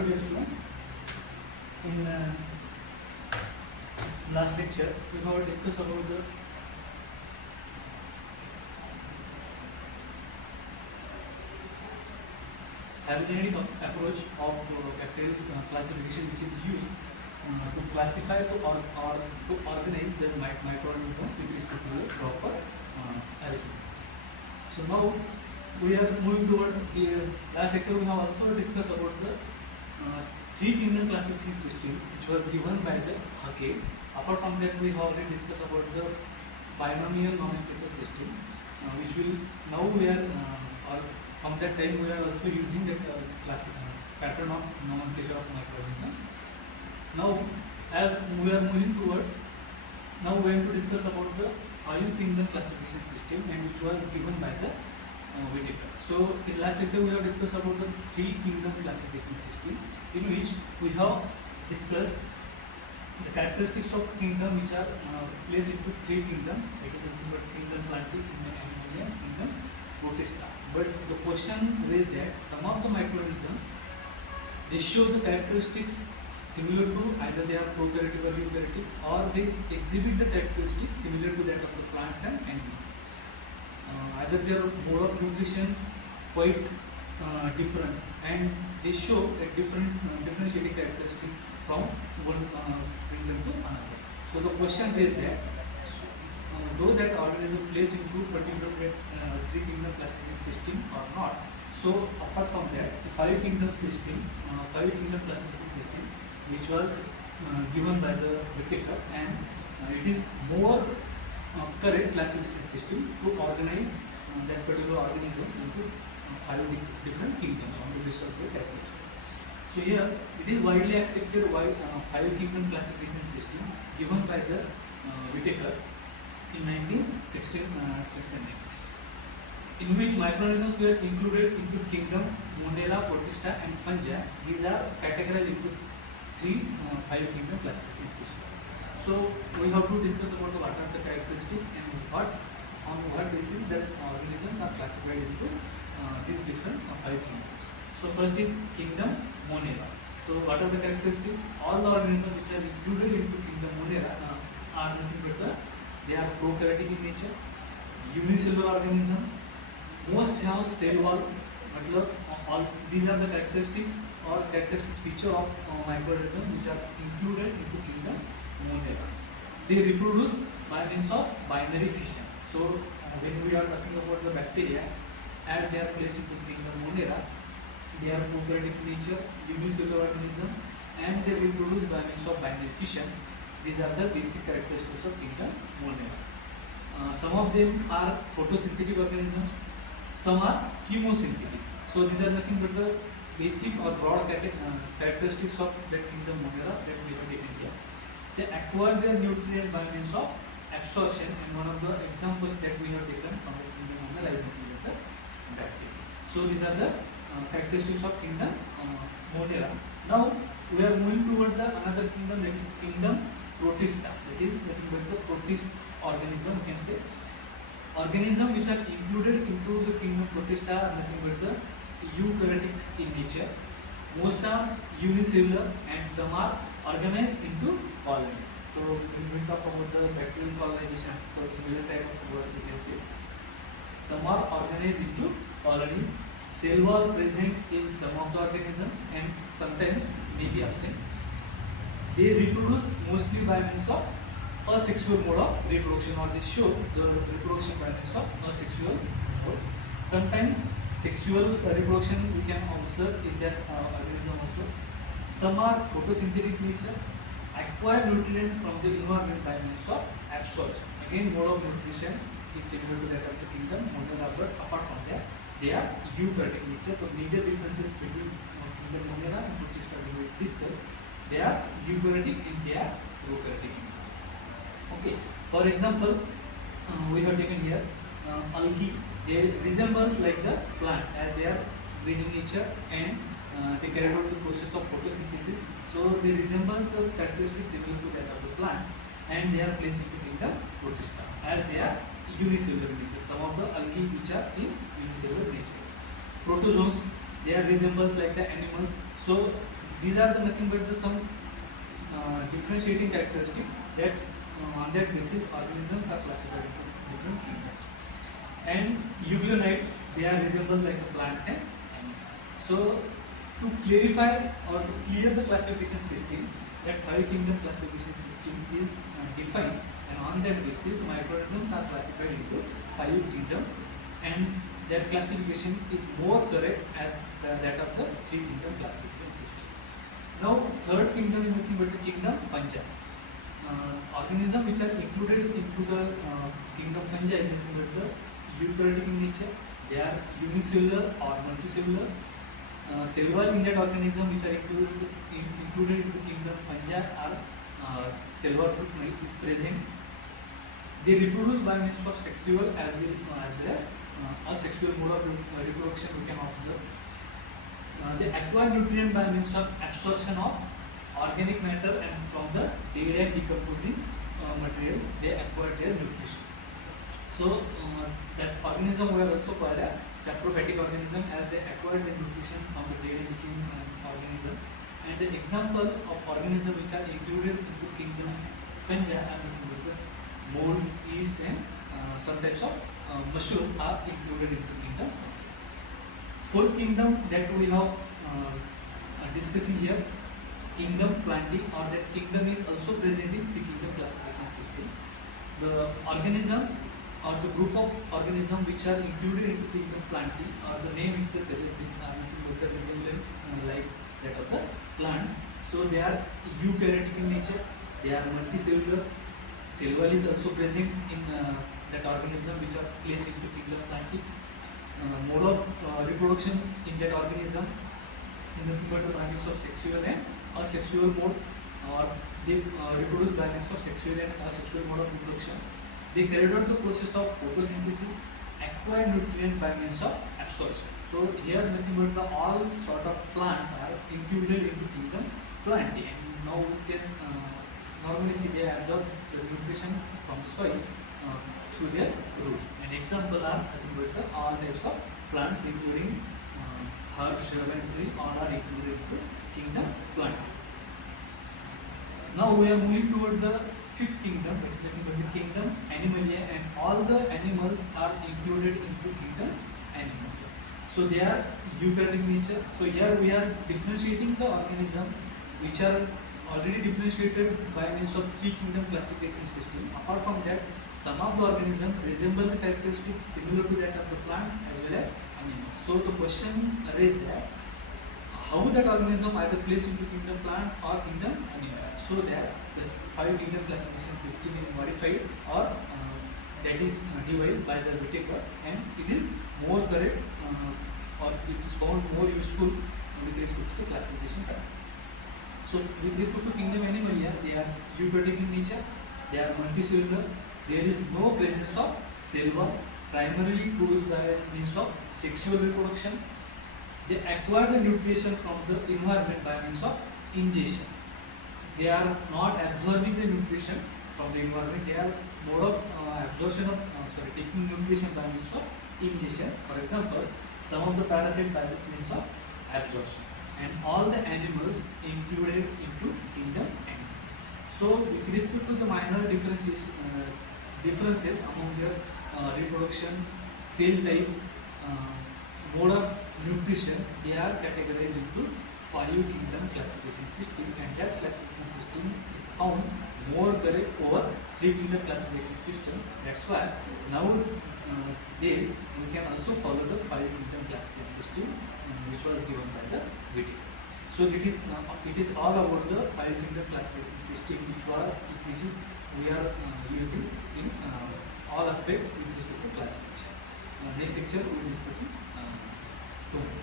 Hello dear students, in last lecture we have discussed about the phylogenetic approach of bacterial classification, which is used to classify or to organize the microorganisms with respect to the proper arrangement. So now we are moving toward last lecture we have also discussed about the three kingdom classification system which was given by the Haeckel. Apart from that, we have already discussed about the binomial nomenclature system, which will now we are or from that time we are also using the pattern of nomenclature of microorganisms. Now, as we are moving towards, now we are going to discuss about the five kingdom classification system, and which was given by the Whittaker. So in last lecture we have discussed about the three kingdom classification system, in which we have discussed the characteristics of kingdom which are placed into three kingdom, that is the kingdom Plantae, kingdom Animalia, kingdom Protista. But the question raised that some of the microorganisms, they show the characteristics similar to either they are prokaryotic or eukaryotic, or they exhibit the characteristics similar to that of the plants and animals. Either their mode of nutrition quite different, and they show a differentiating characteristic from one kingdom to another. So the question is that though that organism plays into particular three kingdom classification system or not, so apart from that, the five kingdom classification system, which was given by the Whittaker, and it is more correct classification system to organize that particular organisms into five different kingdoms on the basis of their characteristics. So here it is widely accepted five kingdom classification system given by the Whittaker in 1969, in which microorganisms were included into kingdom Monera, Protista, and Fungi. These are categorized into five kingdom classification system. So we have to discuss about what are the characteristics and on what basis that organisms are classified into these different five kingdoms. So first is kingdom Monera. So what are the characteristics? All the organisms which are included into kingdom Monera are nothing but they are prokaryotic in nature, unicellular organism, most have cell wall. All these are the characteristics or characteristic feature of microorganisms which are included into kingdom Monera. They reproduce by means of binary fission. So when we are talking about the bacteria, as they are placed into kingdom Monera, they are prokaryotic in nature, unicellular organisms, and they reproduce by means of binary fission. These are the basic characteristics of kingdom Monera. Some of them are photosynthetic organisms, some are chemosynthetic. So these are nothing but the basic or broad characteristics of that kingdom Monera that we have taken here. They acquire their nutrient by means of absorption, and one of the examples that we have taken from the kingdom Monera is nothing but the bacteria. So these are the characteristics of kingdom Monera. Now we are moving toward the another kingdom, that is kingdom Protista. That is nothing but the protist organism, we can say. Organisms which are included into the kingdom Protista are nothing but the eukaryotic in nature. Most are unicellular and some are organized into colonies. So when we talk about the bacterial colonization, so similar type of word we can say. Some are organized into colonies. Cell wall present in some of the organisms and sometimes may be absent. They reproduce mostly by means of asexual mode of reproduction, or they show the reproduction by means of asexual mode. Sometimes sexual reproduction we can observe in that organism also. Some are photosynthetic nature, acquire nutrients from the environment by means of absorption. Again, mode of nutrition is similar to that of the kingdom Monera, but apart from that, they are eukaryotic nature. The major differences between kingdom Monera and Protista we will discuss. They are eukaryotic and they are prokaryotic. Okay. For example, we have taken here algae. They resemble like the plants as they are green in nature, and they carry out the process of photosynthesis. So they resemble the characteristics similar to that of the plants, and they are placed into kingdom Protista as they are unicellular nature. Some of the algae which are in unicellular nature. Protozoans, they are resembles like the animals. So these are the nothing but the some differentiating characteristics that on that basis organisms are classified into different kingdoms. And euglenites, they are resemble like the plants and animals. So to clarify or to clear the classification system, that five kingdom classification system is defined, and on that basis microorganisms are classified into five kingdom, and that classification is more correct as that of the three kingdom classification system. Now third kingdom is nothing but the kingdom fungi. Organisms which are included into the kingdom fungi is nothing but the eukaryotic in nature. They are unicellular or multicellular. Cellular in that organism which are included into kingdom fungi are cellular is present. They reproduce by means of sexual as well as asexual mode of reproduction we can observe. They acquire nutrient by means of absorption of organic matter, and from the dead and decomposing materials they acquire their nutrition. So that organism we have also called a saprophytic organism, as they acquire the nutrition from the dead and decaying organism. And the example of organisms which are included into kingdom fungi are molds, yeast, and some types of mushroom are included into kingdom fungi. Fourth kingdom that we have discussing here, kingdom plantae, or that kingdom is also present in three kingdom classification system. The organisms or the group of organisms which are included into kingdom plantae, or the name itself suggests the resemblance like that of the plants. So they are eukaryotic in nature, they are multicellular. Cellular is also present in that organism which are placed into kingdom plantae. Mode of reproduction in that organism is nothing but the by means of sexual and asexual mode, or they reproduce by means of sexual and asexual mode of reproduction. They carried out the process of photosynthesis, acquire nutrient by means of absorption. So here nothing but the all sort of plants are included into kingdom plantae, and now we can normally see they absorb the nutrition from the soil through their roots. An example are nothing but the all types of plants including herbs, shrub and tree, all are included into kingdom plantae. Now we are moving toward the fifth kingdom, which is nothing but the kingdom Animalia, and all the animals are included into kingdom Animalia. So they are eukaryotic nature. So here we are differentiating the organism which are already differentiated by means of three kingdom classification system. Apart from that, some of the organisms resemble the characteristics similar to that of the plants as well as animals. So the question raised that how that organism either placed into kingdom plant or kingdom animal, so that the five kingdom classification system is modified or that is devised by the Whittaker, and it is more correct or it is found more useful with respect to the classification pattern. So with respect to kingdom Animalia, they are eukaryotic in nature, they are multicellular, there is no presence of cell, primarily produced by means of sexual reproduction. They acquire the nutrition from the environment by means of ingestion. They are not absorbing the nutrition from the environment, they are mode of absorption of taking nutrition by means of ingestion. For example, some of the parasites by means of absorption, and all the animals included into kingdom animal. So with respect to the minor differences among their reproduction, cell type, mode of nutrition, they are categorized into five kingdom classification system, and that classification system is found more correct over three kingdom classification system. That's why nowadays we can also follow the five kingdom classification system which was given by the Whittaker. So it is all about the five kingdom classification system which we are using in all aspects with respect to classification. Next lecture we will discuss tomorrow.